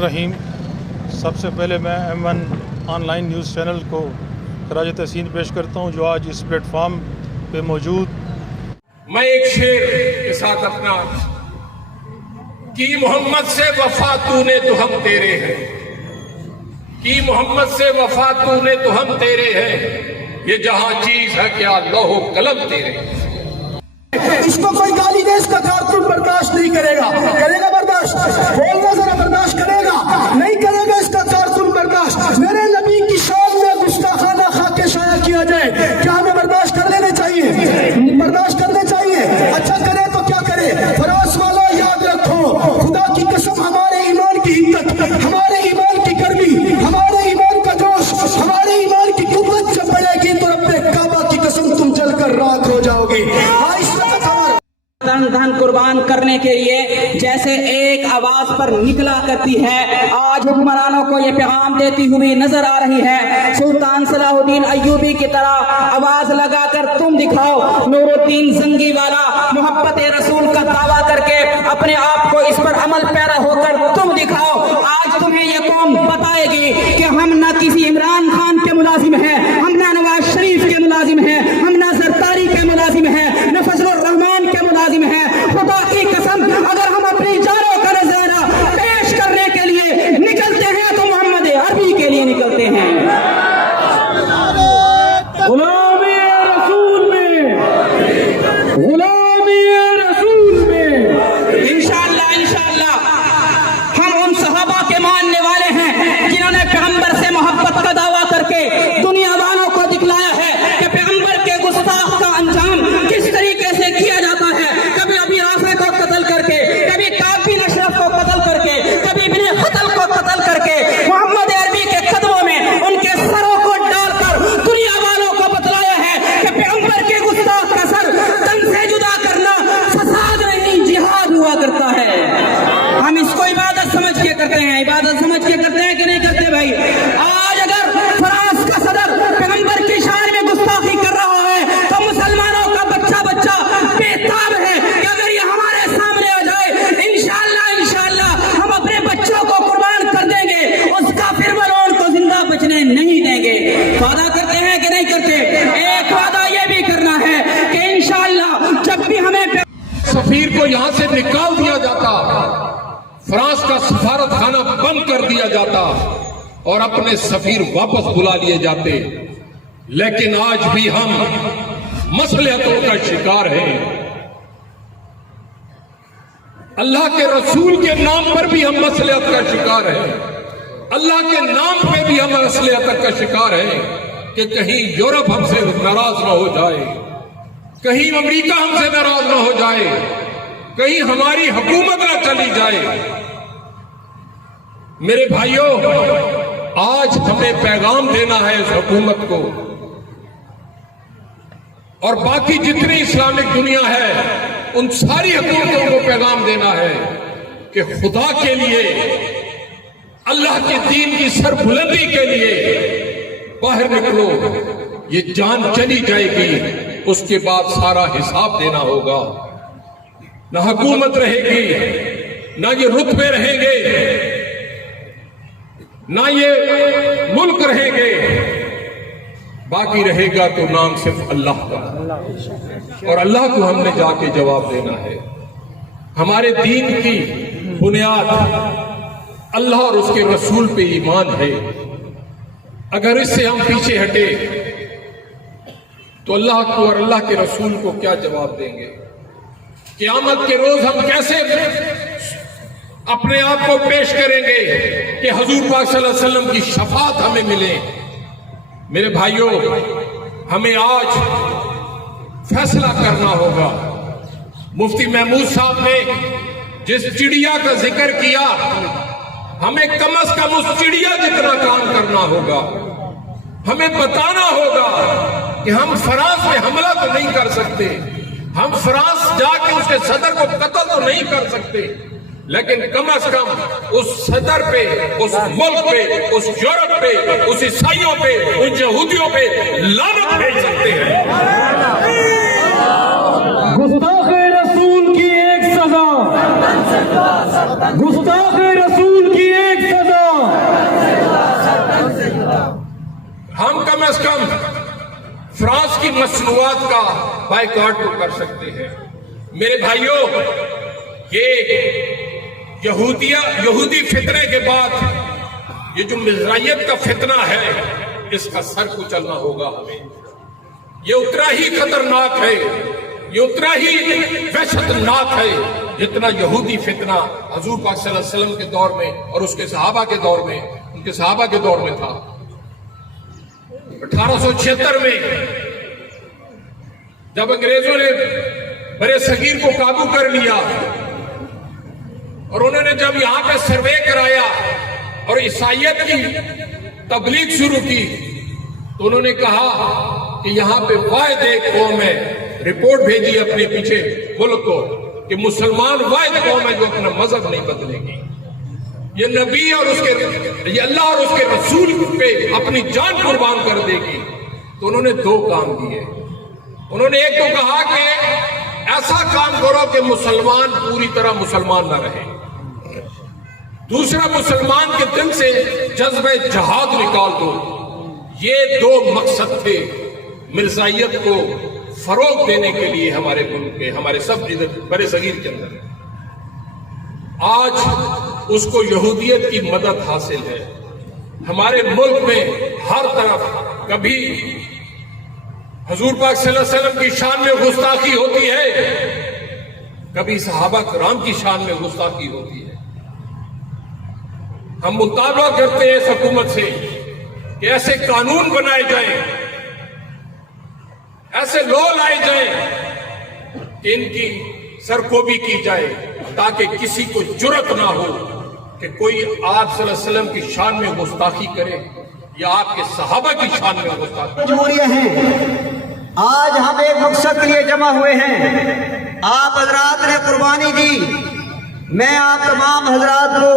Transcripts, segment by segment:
बिस्मिल्लाहिर्रहमानिर्रहीम। सबसे पहले मैं M1 ऑनलाइन न्यूज़ चैनल को खराज तहसीन पेश करता हूँ जो आज इस प्लेटफॉर्म पे मौजूद। मैं एक शेर के साथ अपना कि मोहम्मद से वफा तूने तो हम तेरे हैं, कि मोहम्मद से वफा तूने तो हम तेरे हैं, ये जहां चीज है क्या लौह कलम तेरे। इसको कोई गाली दे, इसका कारतून बर्दाश्त नहीं करेगा। करेगा बर्दाश्त? बोलना जरा बर्दाश्त करेगा? नहीं करेगा इसका कारतून बर्दाश्त। मेरे नबी की शान में गुस्ताखाना खाके शाया किया जाए, क्या हमें बर्दाश्त कर लेने चाहिए? बर्दाश्त करने चाहिए। अच्छा करे तो क्या करे? फरास वाला याद रखो, खुदा की कसम हमारे ईमान की हिम्मत, हमारे ईमान की गर्मी, हमारे ईमान का जोश, हमारे ईमान की कुव्वत जब बढ़ेगी तो अपने काबा की कसम तुम जलकर राख हो जाओगे। धन कुर्बान करने के लिए जैसे एक आवाज पर निकला करती है, आज हुक्मरानों को ये पैगाम देती हुई नजर आ रही है। सुल्तान सलाहुद्दीन अय्यूबी की तरह आवाज लगाकर तुम दिखाओ। नूरुद्दीन जंगी वाला मोहब्बत रसूल का दावा करके अपने आप को इस पर अमल पैरा होकर तुम दिखाओ। आज तुम्हें ये कौम बताएगी कि हम ना किसी इमरान खान के मुलाजिम हैं, हम ना नवाज शरीफ के मुलाजिम हैं, हम ना जरदारी के मुलाजिम हैं, न फजलुर रहमान के मुलाजिम हैं। खुदा की कसम अगर हम अपनी जारों का नजारा पेश करने के लिए निकलते हैं तो मोहम्मद अरबी के लिए निकलते हैं। गुलामी रसूल में, गुलामी रसूल में इंशाअल्लाह इंशाअल्लाह हम उन सहाबा के मानने वाले हैं जिन्होंने पैगंबर से मोहब्बत का दावा करके दुनिया वालों को दिखलाया है कि पैगंबर के गुस्ताख का अंजाम किस तरीके से किया जाता है। कभी अबी राफे को कत्ल करके, कभी काब बिन अशरफ को कत्ल करके, कभी इब्न खतल को कत्ल करके मोहम्मद अरबी के कदमों में उनके सरों को डालकर दुनिया वालों को बतलाया है कि पैगंबर के गुस्ताख का सर तन से जुदा करना फसाद नहीं जिहाद हुआ करता है। हम इसको इबादत समझ के करते हैं, इबादत समझ के करते हैं कि नहीं करते भाई? आज अगर फ्रांस का सदर पैगंबर की शान में गुस्ताखी कर रहा है तो मुसलमानों का बच्चा बच्चा बेताब है कि अगर ये हमारे सामने आ जाए इंशाअल्लाह इंशाअल्लाह हम अपने बच्चों को कुर्बान कर देंगे, उस काफिर मलऊन को जिंदा बचने नहीं देंगे। वादा करते हैं कि नहीं करते? एक वादा ये भी करना है कि इंशाअल्लाह जब भी हमें सफीर को यहां से निकाल दिया जाता, फ्रांस का सफारत खाना बंद कर दिया जाता और अपने सफीर वापस बुला लिए जाते, लेकिन आज भी हम मसलियतों का शिकार हैं। अल्लाह के रसूल के नाम पर भी हम मसलियत का शिकार हैं, अल्लाह के नाम पे भी हम मसलियत का शिकार हैं कि कहीं यूरोप हमसे नाराज ना हो जाए, कहीं अमेरिका हमसे नाराज ना हो जाए, कहीं हमारी हुकूमत ना चली जाए। मेरे भाइयों, आज हमें पैगाम देना है इस हुकूमत को और बाकी जितनी इस्लामिक दुनिया है उन सारी हुकूमतों को पैगाम देना है कि खुदा के लिए, अल्लाह के दीन की सरबुलंदी के लिए बाहर निकलो। ये जान चली जाएगी, उसके बाद सारा हिसाब देना होगा। ना हुकूमत रहेगी, ना ये रुतबे रहेंगे, ना ये मुल्क रहेंगे, बाकी रहेगा तो नाम सिर्फ अल्लाह का और अल्लाह को हमने जाके जवाब देना है। हमारे दीन की बुनियाद अल्लाह और उसके रसूल पे ईमान है। अगर इससे हम पीछे हटे तो अल्लाह को और अल्लाह के रसूल को क्या जवाब देंगे? क़यामत के रोज हम कैसे अपने आप को पेश करेंगे कि हुजूर पाक सल्लल्लाहु अलैहि वसल्लम की शफाअत हमें मिले? मेरे भाइयों, हमें आज फैसला करना होगा। मुफ्ती महमूद साहब ने जिस चिड़िया का जिक्र किया, हमें कम से कम उस चिड़िया जितना काम करना होगा। हमें बताना होगा कि हम फ्रांस में हमला तो नहीं कर सकते, हम फ्रांस जाके उसके सदर को कत्ल तो नहीं कर सकते, लेकिन कम से कम उस सदर पे, उस मुल्क पे, उस यूरोप पे, उस ईसाइयों पे, उन यहूदियों पे लानत भेज सकते हैं। गुस्ताखे रसूल की एक सजा, गुस्ताखे रसूल की एक खदमात का बायकॉट तो कर सकते हैं। मेरे भाइयों, ये यहूदी फितने के बाद ये जो मिज़राइयत का फितना है, इसका सर कुचलना होगा हमें। ये उतना ही खतरनाक है, ये उतना ही वहशतनाक है जितना यहूदी फितना हुजूर पाक सल्लल्लाहु अलैहि वसल्लम के दौर में और उसके सहाबा के दौर में, उनके सहाबा के दौर में था। 1876 में जब अंग्रेजों ने बड़े सगीर को काबू कर लिया और उन्होंने जब यहां पे सर्वे कराया और ईसाइयत की तबलीग शुरू की, तो उन्होंने कहा कि यहां पे वाहिद एक कौम है, रिपोर्ट भेजी अपने पीछे मुल्क को कि मुसलमान वाहिद कौम है जो अपना मजहब नहीं बदलेगी। ये नबी और ये अल्लाह और उसके रसूल पे अपनी जान कुर्बान कर देगी। तो उन्होंने दो काम किए। उन्होंने एक तो कहा कि ऐसा काम करो कि मुसलमान पूरी तरह मुसलमान ना रहे। दूसरा, मुसलमान के दिल से जज्बे जहाद निकाल दो। ये दो मकसद थे मिर्जाइयत को फरोग देने के लिए हमारे मुल्क के, हमारे सब बड़े सगीर के अंदर। आज उसको यहूदियत की मदद हासिल है। हमारे मुल्क में हर तरफ कभी हुजूर पाक सल्लल्लाहु अलैहि वसल्लम की शान में गुस्ताखी होती है, कभी सहाबा किराम की शान में गुस्ताखी होती है। हम मुतालबा करते हैं इस हुकूमत से कि ऐसे कानून बनाए जाएं, ऐसे लॉ लाए जाएं कि इनकी सरकोबी की जाए, ताकि किसी को जुर्रत ना हो कि कोई आप सल्लल्लाहु अलैहि वसल्लम की शान में गुस्ताखी करे या आपके सहाबा की शान में गुस्ताखी। मजबूरियां हैं। आज हम एक मकसद के लिए जमा हुए हैं। आप हजरात ने कुर्बानी दी। मैं आप तमाम हजरात को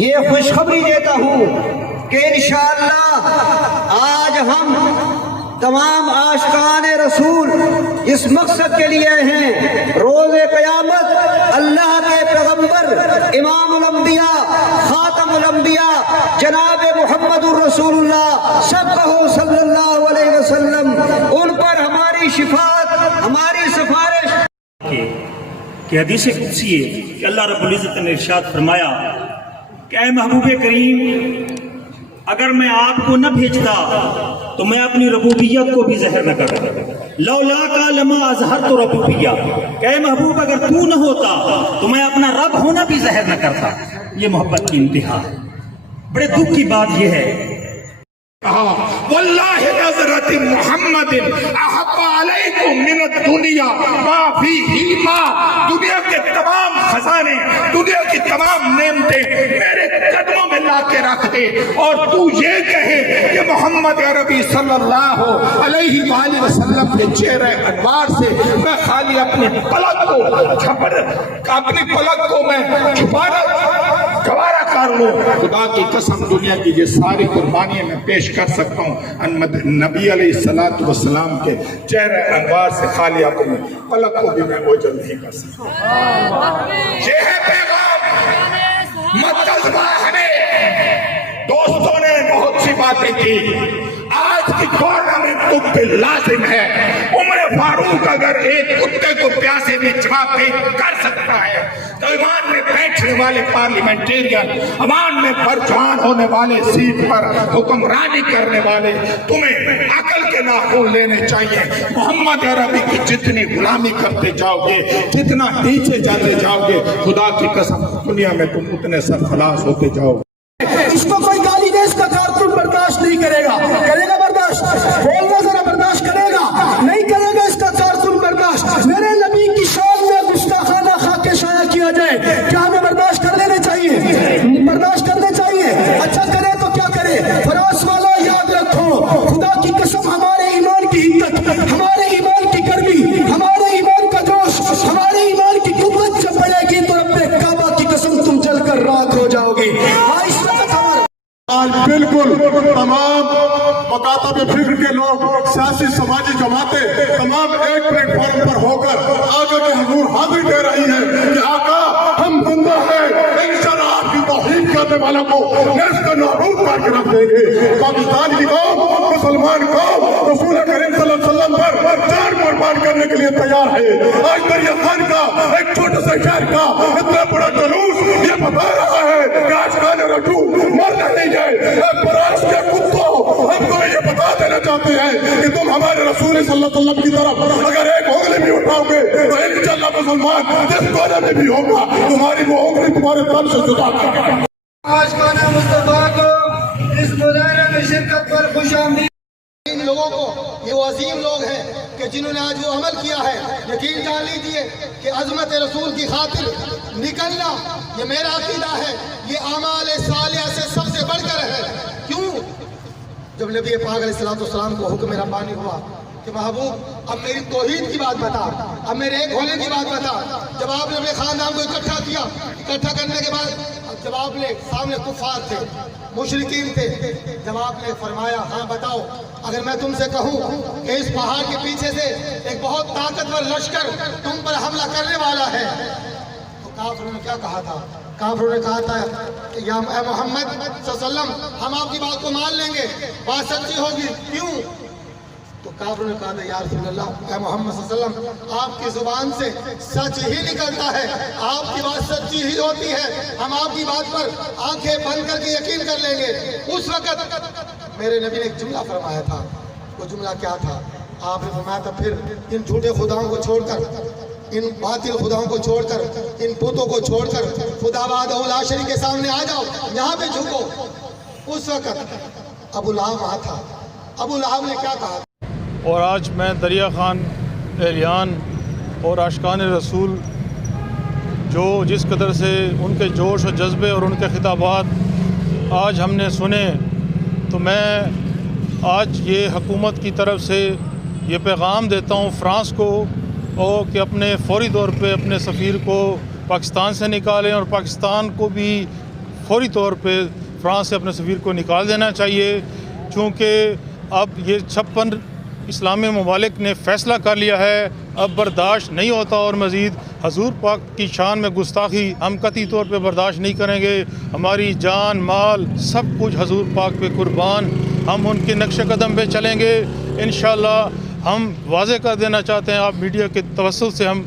ये खुशखबरी देता हूँ कि इंशाअल्लाह आज हम तमाम आशिकान रसूल इस मकसद के लिए हैं। रोज़े क़यामत अल्लाह के पैगंबर इमामुल अंबिया खातमुल अंबिया जनाब मुहम्मदुर रसूलुल्लाह सल्लल्लाहु अलैहि वसल्लम, उन पर हमारी शिफात, हमारी सिफारिश कि हदीस कुदसी है कि अल्लाह रब्बुल इज़्ज़त ने इरशाद फरमाया कि ऐ महबूब करीम, अगर मैं आपको न भेजता तो मैं अपनी रबूबियत को भी ज़हर न करता। लौला का लमा अज़हर तो रबूबिया, ऐ महबूब अगर तू न होता तो मैं अपना रब होना भी ज़हर न करता। ये मोहब्बत की इंतहा है। बड़े दुख की बात यह है, वल्लाहि नज़रति मुहम्मदिन अहब्बा अलैकुम मिनद दुनिया मा फीही मा, दुनिया के तमाम खजाने, दुनिया की तमाम नेमतें मेरे कदमों में ला के रख दे, और तू ये कहे कि मोहम्मद अरबी सल्लल्लाहु अलैहि वसल्लम के चेहरे अनवार से मैं खाली अपनी पलक को मैं छुपाना गवारा कर लूं। खुदा की कसम, दुनिया की ये सारी कुर्बानियां मैं पेश कर सकता हूँ नबी अलैहिस्सलातु वस्सलाम के चेहरे अनवार से खाली अपनी पलक को भी मैं ओझल नहीं कर सकता। ये है पैगाम मतलबा हमें। दोस्तों ने बहुत सी बातें की। आज की दौड़ में तुम पे लाजिम है। उमर फारूक अगर एक कुत्ते को प्यासे में जवाब कर सकता है तो ईमान में बैठने वाले पार्लियामेंटेरियन, ईमान में बरजवान होने वाले, सीट पर हुक्मरानी करने वाले, तुम्हें अकल के नाखून लेने चाहिए। मोहम्मद अरबी की जितनी गुलामी करते जाओगे, जितना नीचे जाते जाओगे, खुदा की कसम दुनिया में तुम उतने सरफराज होते जाओगे। इसको कोई गाली दे, इसका कारतून बर्दाश्त नहीं करेगा। करेगा बर्दाश्त? बोलना जरा बर्दाश्त करेगा? नहीं करेगा इसका कारतून बर्दाश्त। मेरे नबी की शान में गुस्ताखाना खाके शाया किया जाए, क्या हमें बर्दाश्त कर लेने चाहिए? बर्दाश्त करने चाहिए। अच्छा करे तो क्या करे? फरास वाला याद रखो, खुदा की कसम हमारे ईमान की हिम्मत, हमारे ईमान की गर्मी, हमारे ईमान का जोश, हमारे ईमान की कुव्वत जब बढ़ेगी तो अपने काबा की कसम तुम जलकर राख हो जाओगे। आज बिल्कुल तमाम मकातब फिक्र के लोग, सियासी समाजी जमातें तमाम एक प्लेटफॉर्म पर होकर आगे के हुजूर हाजिर दे रही है कि आका हम जिंदा हैं, इंशाअल्लाह आपकी तौहीद करने वालों को नेस्त नाबूद करके रख देंगे। पाकिस्तान की कौम मुसलमान कौम रसूल करीम सल्लल्लाहु अलैहि वसल्लम पर जान कुर्बान करने के लिए तैयार है। आज दरिया खान का एक छोटे से शहर का इतना बड़ा जुलूस ये बता रहा है कि आज खान रसूल मरना नहीं जाए। बराश के कुत्तों हमको ये बता देना चाहते हैं कि तुम हमारे रसूल सल्लल्लाहु अलैहि वसल्लम की तरफ अगर एक उंगली भी उठाओगे तो इंशाअल्लाह मुसलमान जिस कोने में भी होगा तुम्हारी वो उंगली तुम्हारे तन से जुदा कर देगा। आज खाना मुस्तफा को इस मुजाहरे में शिरकत पर खुशामदीद। इन लोगों को ये वो अजीम लोग हैं कि जिन्होंने आज वो अमल किया है, यकीन जान लीजिए कि अज़मत रसूल की खातिर निकलना ये मेरा अकीदा है, ये आमाल सालिहा से सबसे बढ़कर है। क्यों? जब नबी पाक अलैहिस्सलाम को हुक्म रब्बानी हुआ कि महबूब अब मेरी तौहीद की बात बता, अब मेरे एक होने की बात बता। जब आपने अपने खानदान को इकट्ठा किया, इकट्ठा करने के बाद जब आपने सामने कुफार थे, मुशरिकीन थे, जब आपने फरमाया हाँ बताओ, अगर मैं तुमसे कहूँ कि इस पहाड़ के पीछे से एक बहुत ताकतवर लश्कर तुम पर हमला करने वाला है, तो काफिरों ने क्या कहा था? काफिरों ने कहा था या मोहम्मद सल्लल्लाहु अलैहि वसल्लम हम आपकी बात को मान लेंगे, बात सच्ची होगी। क्यों? तो काफिरों ने कहा था या रसूल अल्लाह, मोहम्मद सल्लल्लाहु अलैहि वसल्लम आपकी जुबान से सच ही निकलता है, आपकी बात सच्ची ही होती है, हम आपकी बात पर आंखें बंद करके यकीन कर लेंगे। उस वक्त मेरे नबी ने एक जुमला फरमाया था। वो जुमला क्या था? आपने फरमाया था फिर इन झूठे खुदाओं को छोड़कर, इन बातिल खुदाओं को छोड़कर, इन पुतों को छोड़कर खुदाबाद औला शरीक के सामने आ जाओ, यहाँ पे झुको। उस वक्त अबू लहब वहाँ था। अबू लहब ने क्या कहा? और आज मैं दरिया खान, एलियान और आशिकान रसूल जो जिस कदर से उनके जोश और जज्बे और उनके खिताबात आज हमने सुने, तो मैं आज ये हुकूमत की तरफ से ये पैगाम देता हूँ फ़्रांस को और कि अपने फ़ौरी तौर पे अपने सफ़ीर को पाकिस्तान से निकालें और पाकिस्तान को भी फ़ौरी तौर पे फ़्रांस से अपने सफ़ीर को निकाल देना चाहिए, क्योंकि अब ये 56 इस्लामी ममालिक ने फ़ैसला कर लिया है, अब बर्दाश्त नहीं होता और मज़ीद हजूर पाक की शान में गुस्ताखी हम कतई तौर पे बर्दाश्त नहीं करेंगे। हमारी जान माल सब कुछ हजूर पाक पे कुर्बान, हम उनके नक्श कदम पे चलेंगे इंशाअल्लाह। हम वाज़े कर देना चाहते हैं आप मीडिया के तवस्सुल से, हम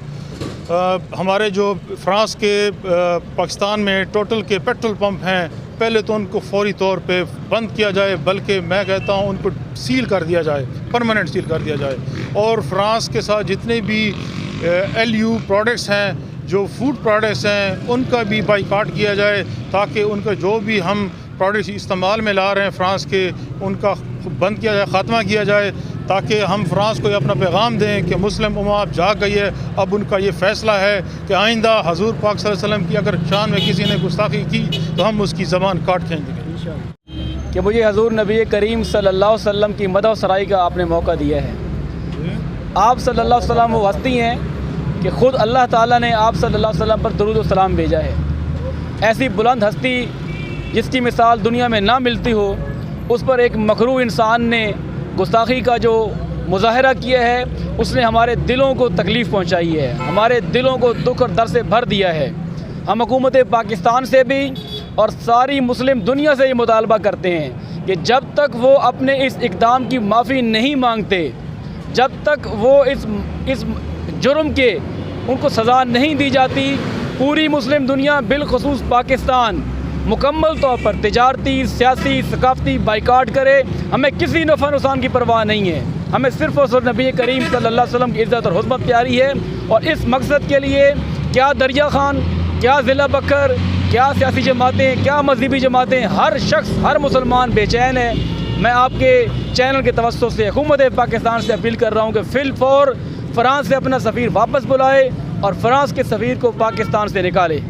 हमारे जो फ़्रांस के पाकिस्तान में टोटल के पेट्रोल पंप हैं, पहले तो उनको फ़ौरी तौर पे बंद किया जाए, बल्कि मैं कहता हूँ उनको सील कर दिया जाए, परमानेंट सील कर दिया जाए। और फ़्रांस के साथ जितने भी LU प्रोडक्ट्स हैं, जो फूड प्रोडक्ट्स हैं, उनका भी बाइकाट किया जाए, ताकि उनका जो भी हम प्रोडक्ट्स इस्तेमाल में ला रहे हैं फ़्रांस के, उनका बंद किया जाए, ख़ात्मा किया जाए, ताकि हम फ़्रांस को अपना पैगाम दें कि मुस्लिम उम्मा अब जाग गई है। अब उनका ये फ़ैसला है कि आइंदा हजूर पाक सल्लल्लाहु अलैहि वसल्लम की अगर शान में किसी ने गुस्ताखी की तो हम उसकी ज़बान काट खींच देंगे। कि मुझे हजूर नबी करीम सल्लल्लाहु अलैहि वसल्लम की मदह सराई का आपने मौका दिया है। आप सल्लल्लाहु अलैहि वसल्लम वो हस्ती हैं कि ख़ुद अल्लाह ताला ने आप सल्लल्लाहु अलैहि वसल्लम पर दरूद व सलाम भेजा है। ऐसी बुलंद हस्ती जिसकी मिसाल दुनिया में ना मिलती हो, उस पर एक मकरू इंसान ने गुस्ताखी का जो मुजाहरा किया है, उसने हमारे दिलों को तकलीफ़ पहुंचाई है, हमारे दिलों को दुख और दर्द से भर दिया है। हम हुकूमत पाकिस्तान से भी और सारी मुस्लिम दुनिया से ये मुतालबा करते हैं कि जब तक वो अपने इस इक़दाम की माफ़ी नहीं मांगते, जब तक वो इस जुर्म के उनको सज़ा नहीं दी जाती, पूरी मुस्लिम दुनिया बिलखुसूस पाकिस्तान मुकम्मल तौर पर तिजारती, सियासी, सकाफ़ती बाइकाट करे। हमें किसी नफ़ा नुकसान की परवाह नहीं है, हमें सिर्फ़ और सिर्फ नबी करीम सल्लल्लाहु अलैहि वसल्लम की इज़्ज़त और हुर्मत प्यारी है। और इस मकसद के लिए क्या दरिया खान, क्या ज़िला बकर, क्या सियासी जमातें, क्या मजहबी जमातें, हर शख्स, हर मुसलमान बेचैन है। मैं आपके चैनल के तवज्जुह से हुकूमत पाकिस्तान से अपील कर रहा हूँ कि फ़िलफ़ौर फ़्रांस से अपना सफ़ीर वापस बुलाए और फ़्रांस के सफ़ीर को पाकिस्तान से निकाले।